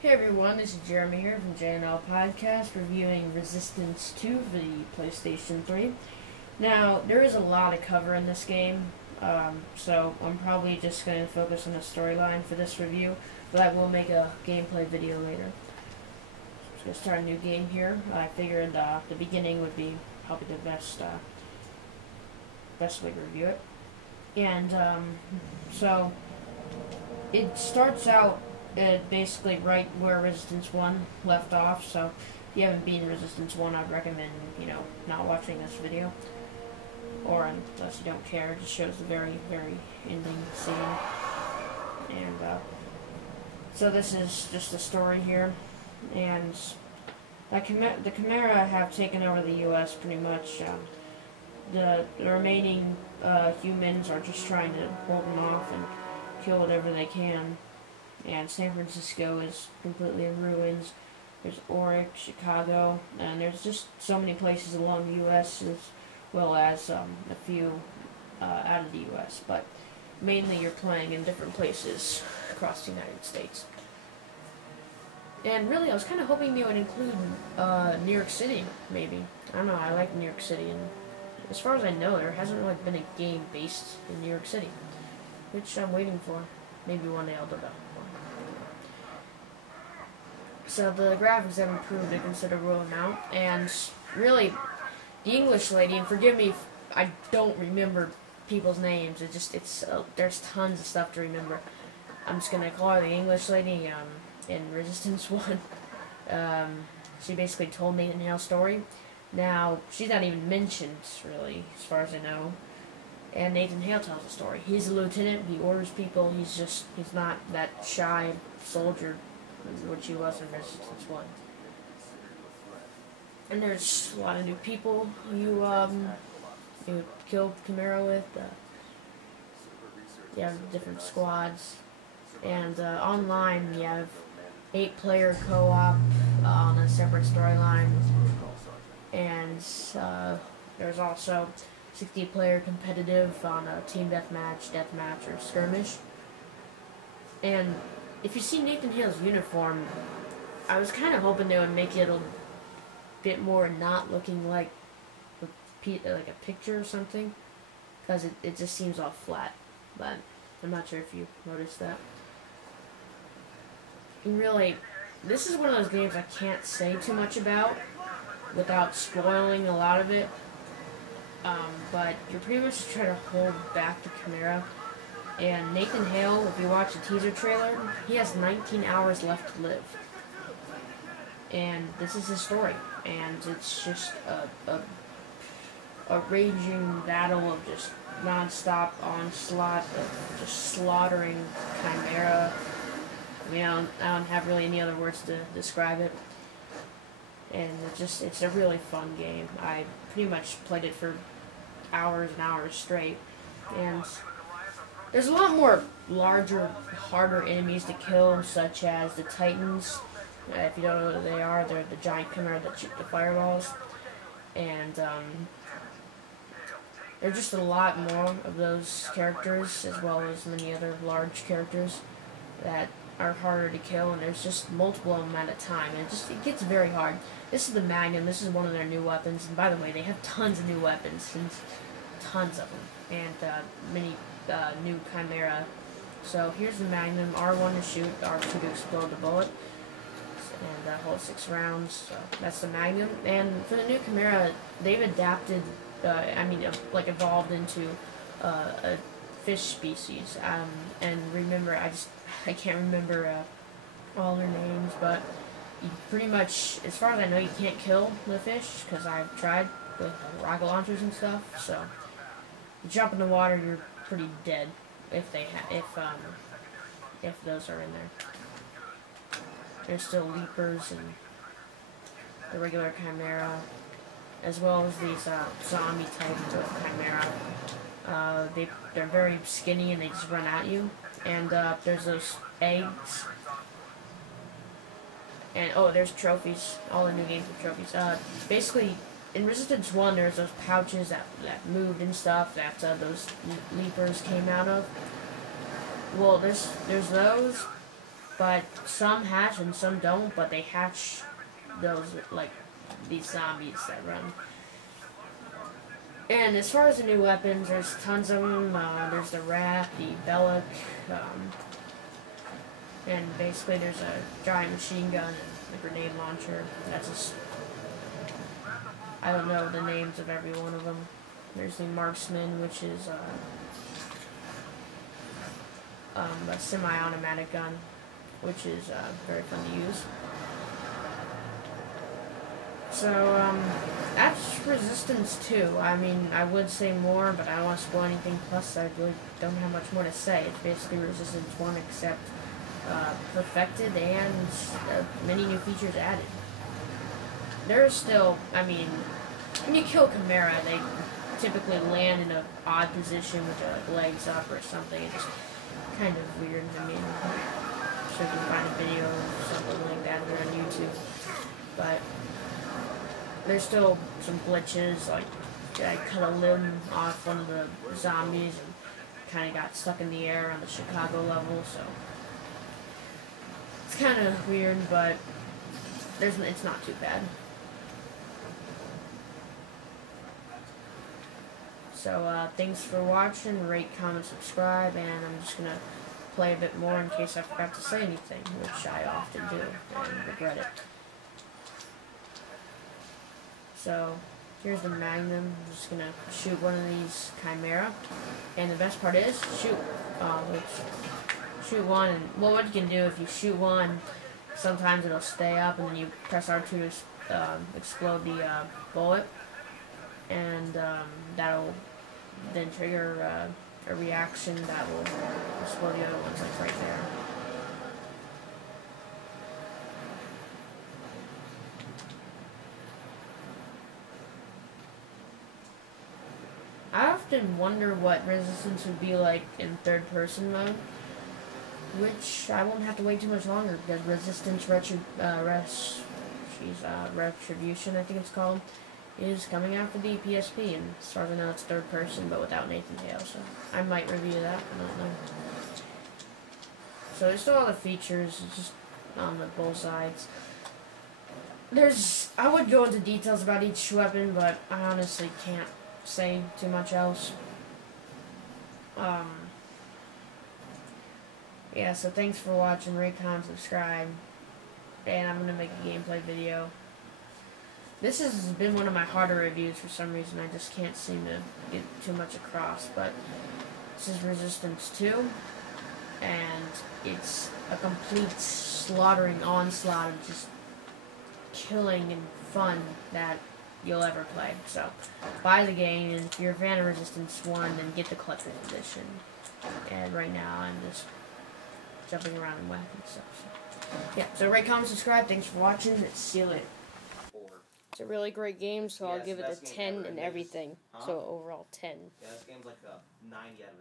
Hey everyone, this is Jeremy here from JNL Podcast reviewing Resistance 2 for the PlayStation 3. Now, there is a lot to cover in this game, so I'm probably just going to focus on the storyline for this review, but I will make a gameplay video later. Just going to start a new game here. I figured the beginning would be probably the best way to review it. And so, it starts out basically right where Resistance 1 left off, so if you haven't beaten Resistance 1, I'd recommend, not watching this video. Or unless you don't care, it just shows the very, very ending scene. And, so this is just the story here. And the Chimera have taken over the U.S. pretty much. The remaining humans are just trying to hold them off and kill whatever they can. And San Francisco is completely in ruins. There's Oryx, Chicago, and there's just so many places along the U.S. as well as a few out of the U.S. But mainly you're playing in different places across the United States. And really, I was kind of hoping they would include New York City, maybe. I don't know, I like New York City, and as far as I know, there hasn't really been a game based in New York City, which I'm waiting for. Maybe one day I'll do that. So the graphics have improved a considerable amount, and really, the English lady, and forgive me if I don't remember people's names, there's tons of stuff to remember. I'm just gonna call her the English lady, in Resistance 1. She basically told Nathan Hale's story. Now, she's not even mentioned, really, as far as I know. And Nathan Hale tells the story. He's a lieutenant, he orders people, he's not that shy soldier, which he was in Resistance 1. And there's a lot of new people you kill Chimera with. You have different squads. And online you have 8-player co-op on a separate storyline. And there's also 60-player competitive on a team deathmatch, or skirmish. And if you see Nathan Hale's uniform, I was kind of hoping they would make it a bit more not looking like a picture or something, because it just seems all flat. But I'm not sure if you noticed that. And really, this is one of those games I can't say too much about without spoiling a lot of it. But you're pretty much trying to hold back the Chimera. And Nathan Hale, if you watch the teaser trailer, he has 19 hours left to live. And this is his story. And it's just a raging battle of just non-stop onslaught of just slaughtering Chimera. I mean, I don't have really any other words to describe it. And it's a really fun game. I pretty much played it for hours and hours straight. And there's a lot more larger, harder enemies to kill, such as the Titans. If you don't know what they are, they're the giant Chimera that shoot the fireballs. And there's just a lot more of those characters, as well as many other large characters that are harder to kill, and there's just multiple of them at a time, and it gets very hard. This is the Magnum. This is one of their new weapons, and by the way, they have tons of new weapons, and tons of them, and many new Chimera. So here's the Magnum, R1 to shoot, R2 to explode the bullet, and hold 6 rounds. So that's the Magnum. And for the new Chimera, they've adapted, evolved into a fish species. And remember, I can't remember all their names, but you pretty much, as far as I know, you can't kill the fish, because I've tried with rocket launchers and stuff. So you jump in the water, you're pretty dead if those are in there. There's still leapers and the regular Chimera, as well as these zombie type of Chimera. They're very skinny and they just run at you. And there's those eggs. And there's trophies. All the new games have trophies. Basically, in Resistance 1, there's those pouches that moved and stuff that those leapers came out of. Well, there's those, but some hatch and some don't, but they hatch those, like, these zombies that run. And as far as the new weapons, there's tons of them. There's the Rat, the Belloc, and basically there's a giant machine gun and a grenade launcher. That's just, I don't know the names of every one of them. There's the Marksman, which is a semi-automatic gun, which is very fun to use. So, that's Resistance 2. I mean, I would say more, but I don't want to spoil anything, plus I really don't have much more to say. It's basically Resistance 1, except perfected and many new features added. There's still, I mean, when you kill Chimera, they typically land in an odd position with their legs up or something. It's kind of weird. I mean, I'm sure you can find a video of something like that on YouTube. But there's still some glitches, like I cut a limb off one of the zombies and kind of got stuck in the air on the Chicago level, so it's kind of weird, but it's not too bad. So, thanks for watching. Rate, comment, subscribe, and I'm just going to play a bit more in case I forgot to say anything, which I often do, and regret it. So, here's the Magnum. I'm just going to shoot one of these Chimera, and the best part is, shoot one, and well, what you can do if you shoot one, sometimes it'll stay up, and then you press R2 to explode the bullet, and that'll then trigger a reaction that will explode the other ones, like right there. I often wonder what Resistance would be like in third-person mode, which I won't have to wait too much longer, because Resistance Retribution, I think it's called, is coming out for the PSP, and as far as I know, it's third person, but without Nathan Hale, so I might review that, I don't know. So there's still all the features, it's just on both sides. I would go into details about each weapon, but I honestly can't say too much else. Yeah, so thanks for watching, rate, comment, subscribe, and I'm gonna make a gameplay video. This has been one of my harder reviews for some reason. I just can't seem to get too much across, but this is Resistance 2, and it's a complete slaughtering onslaught of just killing and fun that you'll ever play. So, buy the game, and if you're a fan of Resistance 1, then get the collector's edition. And right now, I'm just jumping around and whacking stuff. So, yeah, so rate, comment, subscribe. Thanks for watching. See you later. It's a really great game, so I'll give it a 10 and everything. Huh? So overall 10. Yeah, this game's like a 90 out of